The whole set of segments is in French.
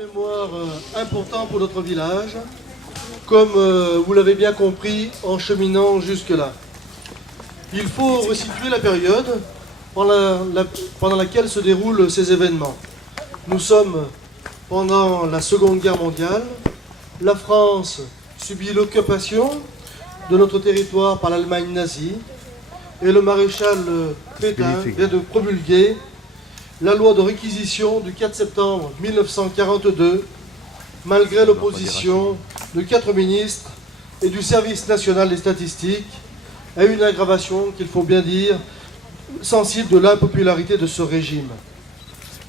mémoire important pour notre village, comme vous l'avez bien compris en cheminant jusque-là. Il faut resituer la période pendant laquelle se déroulent ces événements. Nous sommes pendant la Seconde Guerre mondiale. La France subit l'occupation de notre territoire par l'Allemagne nazie et le maréchal Pétain vient de promulguer la loi de réquisition du 4 septembre 1942, malgré l'opposition de 4 ministres et du Service national des statistiques, à une aggravation, qu'il faut bien dire, sensible de l'impopularité de ce régime.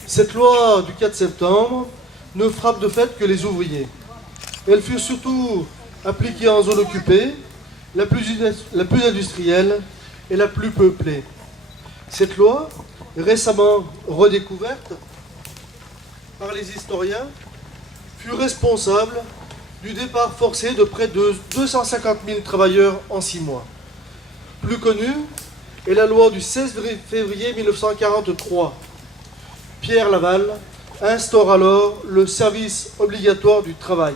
Cette loi du 4 septembre ne frappe de fait que les ouvriers. Elle fut surtout appliquée en zone occupée, la plus industrielle et la plus peuplée. Cette loi, récemment redécouverte par les historiens, fut responsable du départ forcé de près de 250 000 travailleurs en 6 mois. Plus connue est la loi du 16 février 1943. Pierre Laval instaure alors le service obligatoire du travail,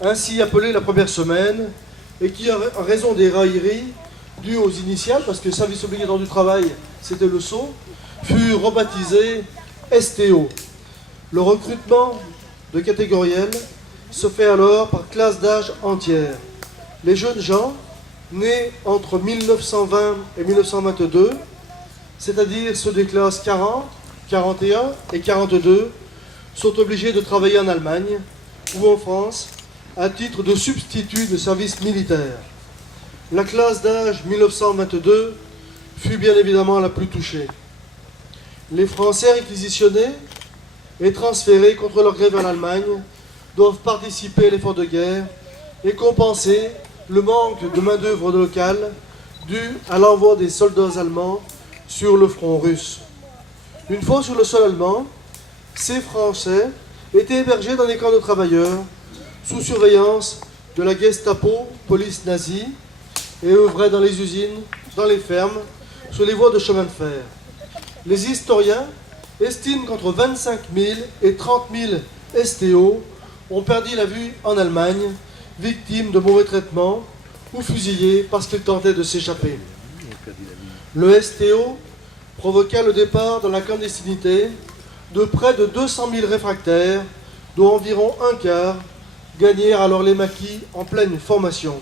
ainsi appelé la première semaine, et qui, en raison des railleries dues aux initiales, parce que le service obligatoire du travail, c'était le SO, fut rebaptisé STO. Le recrutement de catégoriels se fait alors par classe d'âge entière. Les jeunes gens, nés entre 1920 et 1922, c'est-à-dire ceux des classes 40, 41 et 42, sont obligés de travailler en Allemagne ou en France à titre de substitut de service militaire. La classe d'âge 1922 fut bien évidemment la plus touchée. Les Français réquisitionnés et transférés contre leur gré vers l'Allemagne doivent participer à l'effort de guerre et compenser le manque de main-d'œuvre locale dû à l'envoi des soldats allemands sur le front russe. Une fois sur le sol allemand, ces Français étaient hébergés dans des camps de travailleurs sous surveillance de la Gestapo, police nazie, et œuvraient dans les usines, dans les fermes, sur les voies de chemin de fer. Les historiens estiment qu'entre 25 000 et 30 000 STO ont perdu la vue en Allemagne, victimes de mauvais traitements ou fusillés parce qu'ils tentaient de s'échapper. Le STO provoqua le départ dans la clandestinité de près de 200 000 réfractaires, dont environ un quart gagnèrent alors les maquis en pleine formation.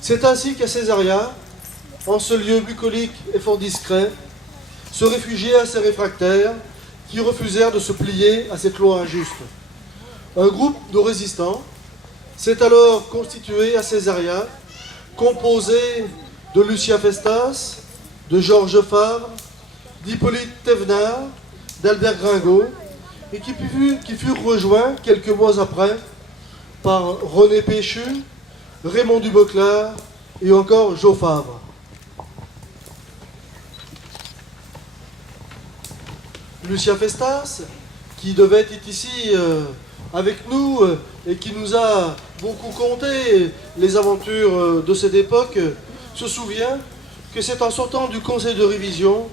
C'est ainsi qu'à Césaria, en ce lieu bucolique et fort discret, se réfugiaient assez réfractaires qui refusèrent de se plier à cette loi injuste. Un groupe de résistants s'est alors constitué à Césaria, composé de Lucien Festas, de Georges Favre, d'Hippolyte Thévenard, d'Albert Gringot, et qui furent rejoints quelques mois après par René Péchu, Raymond Duboclard et encore Jo Favre. Lucien Festas, qui devait être ici avec nous et qui nous a beaucoup conté les aventures de cette époque, se souvient que c'est en sortant du conseil de révision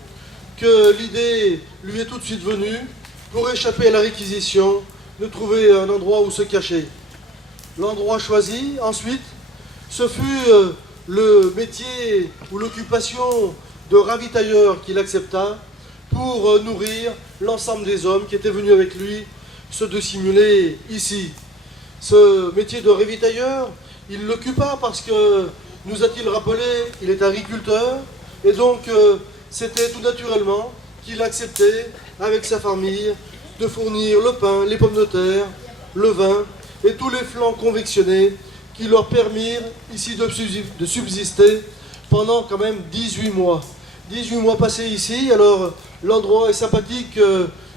que l'idée lui est tout de suite venue, pour échapper à la réquisition, de trouver un endroit où se cacher. L'endroit choisi, ensuite, ce fut le métier ou l'occupation de ravitailleur qu'il accepta pour nourrir l'ensemble des hommes qui étaient venus avec lui se dissimuler ici. Ce métier de ravitailleur, il l'occupa parce que, nous a-t-il rappelé, il est agriculteur, et donc c'était tout naturellement qu'il acceptait, avec sa famille, de fournir le pain, les pommes de terre, le vin et tous les flancs convectionnés qui leur permirent ici de subsister pendant quand même 18 mois. 18 mois passés ici, alors l'endroit est sympathique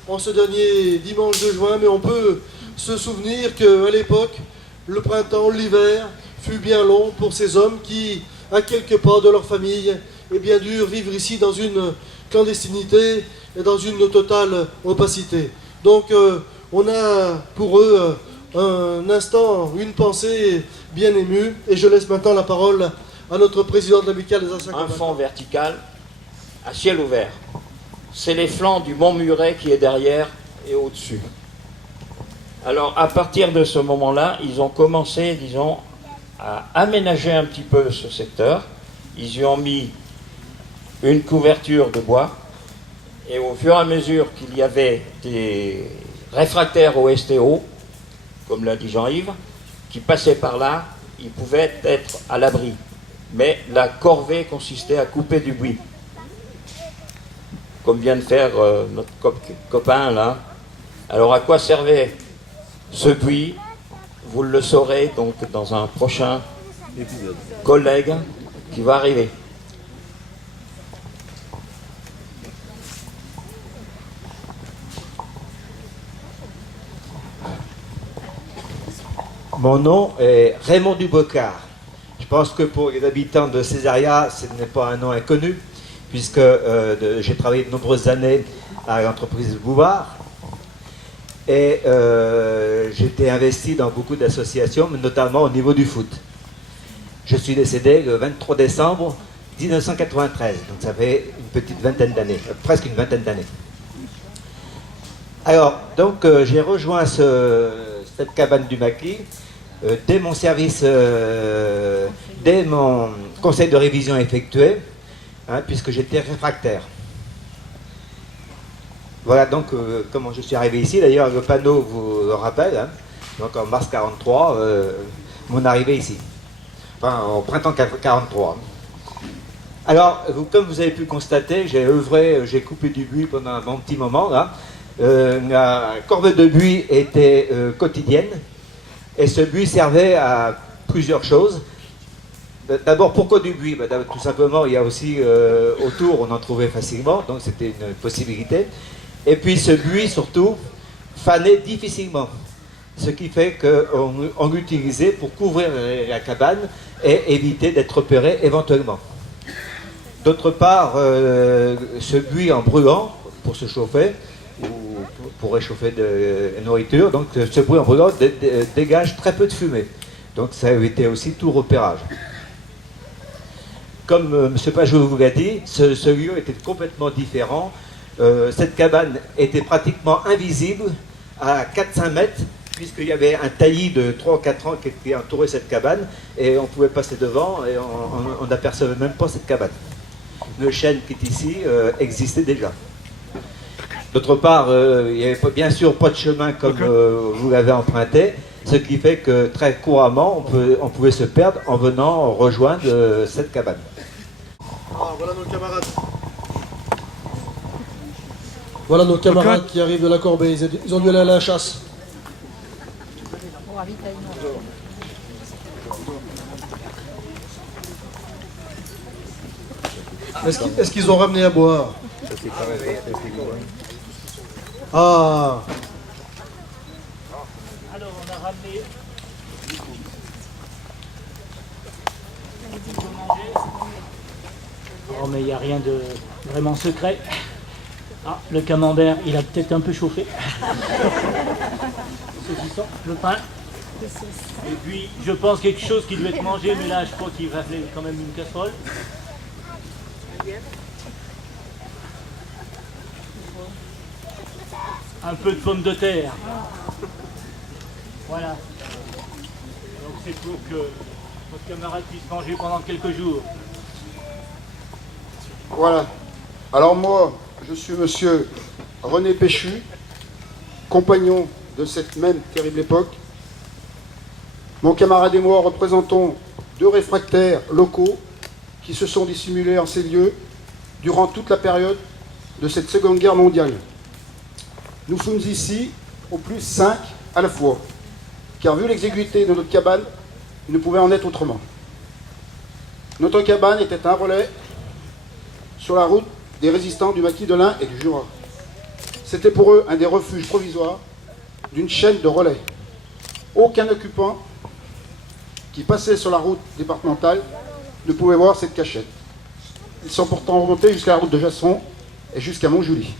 en ce dernier dimanche de juin, mais on peut se souvenir qu'à l'époque, le printemps, l'hiver, fut bien long pour ces hommes qui, à quelques pas de leur famille, et bien durent vivre ici dans une clandestinité et dans une totale opacité. Donc on a pour eux un instant, une pensée bien émue, et je laisse maintenant la parole à notre président de l'amicale des anciens combattants. Un fond vertical, à ciel ouvert. C'est les flancs du Mont Muret qui est derrière et au-dessus. Alors, à partir de ce moment-là, ils ont commencé, disons, à aménager un petit peu ce secteur. Ils y ont mis une couverture de bois. Et au fur et à mesure qu'il y avait des réfractaires au STO, comme l'a dit Jean-Yves, qui passaient par là, ils pouvaient être à l'abri. Mais la corvée consistait à couper du buis. Comme vient de faire notre copain là. Alors à quoi servait ce buis? Vous le saurez donc dans un prochain collègue qui va arriver. Mon nom est Raymond Dubocard. Je pense que pour les habitants de Césaria, ce n'est pas un nom inconnu, puisque j'ai travaillé de nombreuses années à l'entreprise Bouvard. Et j'étais investi dans beaucoup d'associations, notamment au niveau du foot. Je suis décédé le 23 décembre 1993, donc ça fait une petite vingtaine d'années, presque une vingtaine d'années. Alors, donc j'ai rejoint cette cabane du Maquis dès mon service, dès mon conseil de révision effectué, puisque j'étais réfractaire. Voilà donc comment je suis arrivé ici. D'ailleurs, le panneau vous le rappelle, donc en mars 43, mon arrivée ici. Enfin, au printemps 43. Alors, comme vous avez pu le constater, j'ai œuvré, j'ai coupé du buis pendant un bon petit moment là. La corvée de buis était quotidienne et ce buis servait à plusieurs choses. D'abord, pourquoi du buis? Tout simplement, il y a aussi autour, on en trouvait facilement, donc c'était une possibilité. Et puis ce buis, surtout, fanait difficilement, ce qui fait qu'on l'utilisait pour couvrir la cabane et éviter d'être repéré éventuellement. D'autre part, ce buis en brûlant pour se chauffer, ou pour réchauffer de la nourriture. Donc ce bruit en brûlant dégage très peu de fumée. Donc ça évitait aussi tout repérage. Comme M. Pajot vous l'a dit, ce lieu était complètement différent. Cette cabane était pratiquement invisible à 4-5 mètres, puisqu'il y avait un taillis de 3 ou 4 ans qui entourait cette cabane, et on pouvait passer devant et on n'apercevait même pas cette cabane. Le chêne qui est ici existait déjà. D'autre part, il n'y avait bien sûr pas de chemin comme vous l'avez emprunté, ce qui fait que très couramment, on pouvait se perdre en venant rejoindre cette cabane. Ah, voilà nos camarades. Voilà nos camarades qui arrivent de la corbeille. Ils ont dû aller à la chasse. Est-ce qu'ils ont ramené à boire? Ah. Alors on a ramené. Oh mais il n'y a rien de vraiment secret. Ah, le camembert, il a peut-être un peu chauffé. Saucisson, le pain. Et puis, je pense quelque chose qui doit être mangé, mais là, je crois qu'il va falloir quand même une casserole. Un peu de pommes de terre. Voilà. Donc c'est pour que votre camarade puisse manger pendant quelques jours. Voilà. Alors moi, je suis monsieur René Péchu, compagnon de cette même terrible époque. Mon camarade et moi représentons 2 réfractaires locaux qui se sont dissimulés en ces lieux durant toute la période de cette Seconde Guerre mondiale. Nous sommes ici au plus 5 à la fois, car vu l'exiguïté de notre cabane, il ne pouvait en être autrement. Notre cabane était un relais sur la route des résistants du maquis de l'Ain et du Jura. C'était pour eux un des refuges provisoires d'une chaîne de relais. Aucun occupant qui passait sur la route départementale ne pouvait voir cette cachette. Ils sont pourtant remontés jusqu'à la route de Jasson et jusqu'à Montjuly.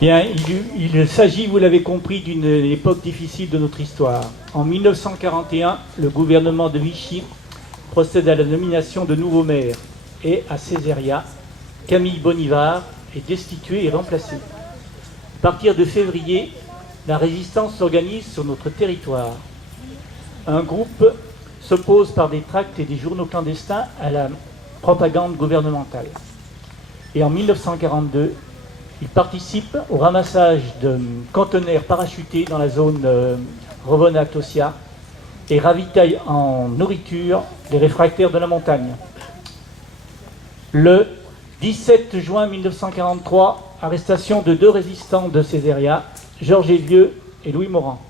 Bien, il s'agit, vous l'avez compris, d'une époque difficile de notre histoire. En 1941, le gouvernement de Vichy procède à la nomination de nouveaux maires. Et à Césaria, Camille Bonivard est destitué et remplacé. À partir de février, la résistance s'organise sur notre territoire. Un groupe s'oppose par des tracts et des journaux clandestins à la propagande gouvernementale. Et en 1942, il participe au ramassage de conteneurs parachutés dans la zone Rovona-Tosia et ravitaille en nourriture les réfractaires de la montagne. Le 17 juin 1943, arrestation de 2 résistants de Césaria, Georges Vieux et Louis Morand.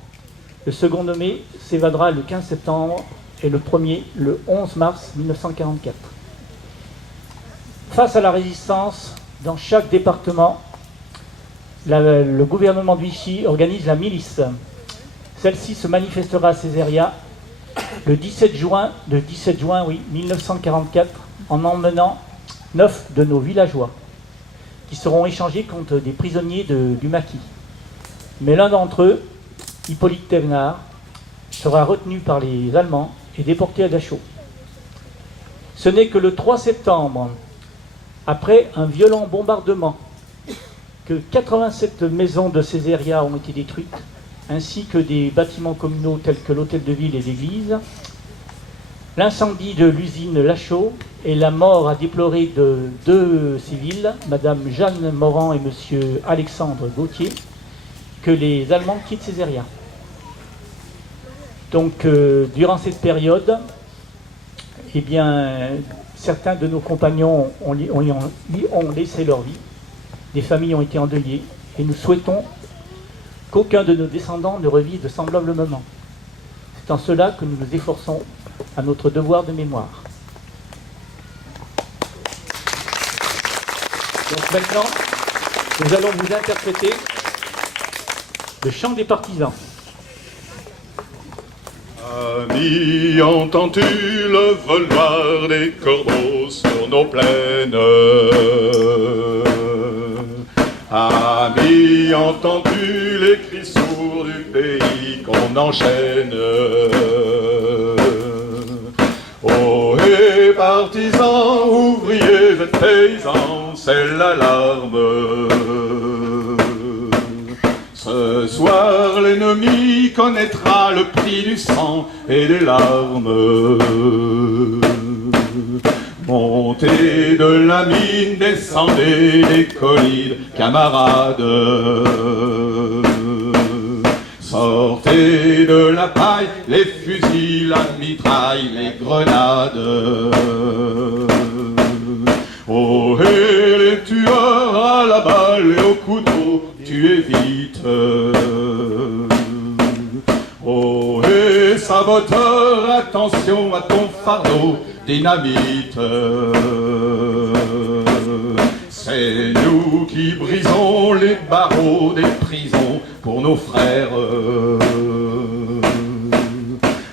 Le second nommé s'évadera le 15 septembre et le premier le 11 mars 1944. Face à la résistance, dans chaque département, le gouvernement de Vichy organise la milice. Celle-ci se manifestera à Césaria le 17 juin 1944 en emmenant 9 de nos villageois qui seront échangés contre des prisonniers du maquis. Mais l'un d'entre eux, Hippolyte Thévenard, sera retenu par les Allemands et déporté à Dachau. Ce n'est que le 3 septembre, après un violent bombardement, que 87 maisons de Césaria ont été détruites, ainsi que des bâtiments communaux tels que l'hôtel de ville et l'église. L'incendie de l'usine Lachaud et la mort à déplorer de 2 civils, Madame Jeanne Morand et Monsieur Alexandre Gauthier, que les Allemands quittent Césaria. Donc, durant cette période, eh bien, certains de nos compagnons ont laissé leur vie, des familles ont été endeuillées, et nous souhaitons qu'aucun de nos descendants ne revive de semblables moments. C'est en cela que nous nous efforçons à notre devoir de mémoire. Donc maintenant, nous allons vous interpréter le chant des partisans. Amis, entends-tu le vol noir des corbeaux sur nos plaines? Amis, entends-tu les cris sourds du pays qu'on enchaîne? Oh, et partisans, ouvriers et paysans, c'est l'alarme. Ce soir, l'ennemi connaîtra le prix du sang et des larmes. Montez de la mine, descendez des collines, camarades. Sortez de la paille, les fusils, la mitraille, les grenades. Oh, et les tueurs à la balle et au couteau, tuez vite. Oh, et saboteur, attention à ton fardeau, dynamite. C'est nous qui brisons les barreaux des prisons pour nos frères.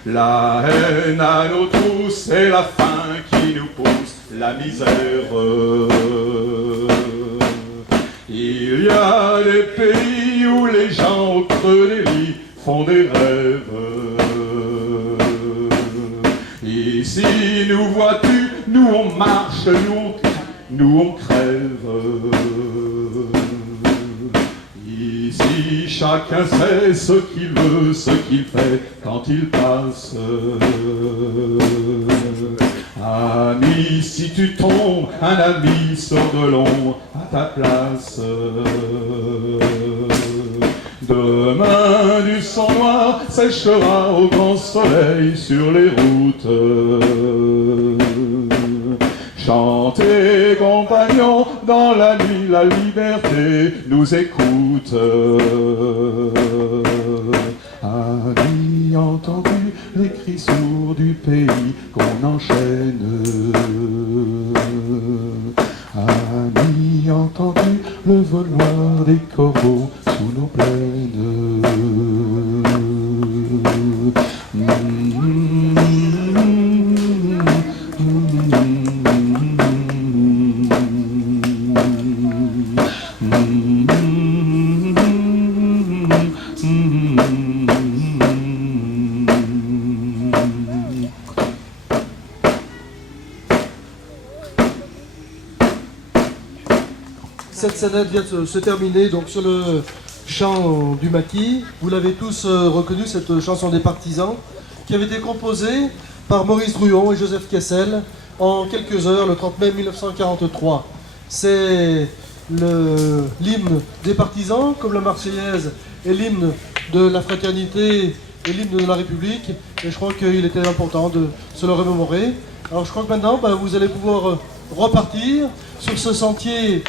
La haine à nos trous, c'est la faim qui nous pousse, la misère. Il y a des pays où les gens au creux des lits font des rêves. Ici, nous vois-tu, nous on marche, nous on crève. Ici, chacun sait ce qu'il veut, ce qu'il fait quand il passe. Ami, si tu tombes, un ami sort de l'ombre à ta place. Demain, du sang noir séchera au grand soleil sur les routes. Chantez, compagnons, dans la nuit, la liberté nous écoute. Amis, entendu les cris sourds du pays qu'on enchaîne. Amis, entendu le vol noir des corbeaux sous nos plaines. scénette vient de se terminer donc sur le chant du maquis. Vous l'avez tous reconnu, cette chanson des partisans, qui avait été composée par Maurice Druon et Joseph Kessel en quelques heures, le 30 mai 1943. C'est l'hymne des partisans, comme la Marseillaise est l'hymne de la fraternité et l'hymne de la République. Et je crois qu'il était important de se le remémorer. Alors je crois que maintenant, vous allez pouvoir repartir sur ce sentier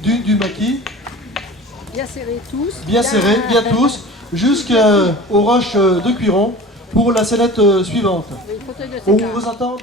du maquis. Bien serrés tous. Bien serrés, bien tous, jusqu'aux roches de Cuiron pour la scénette suivante. Oui, fauteuil de On séquence. vous attend.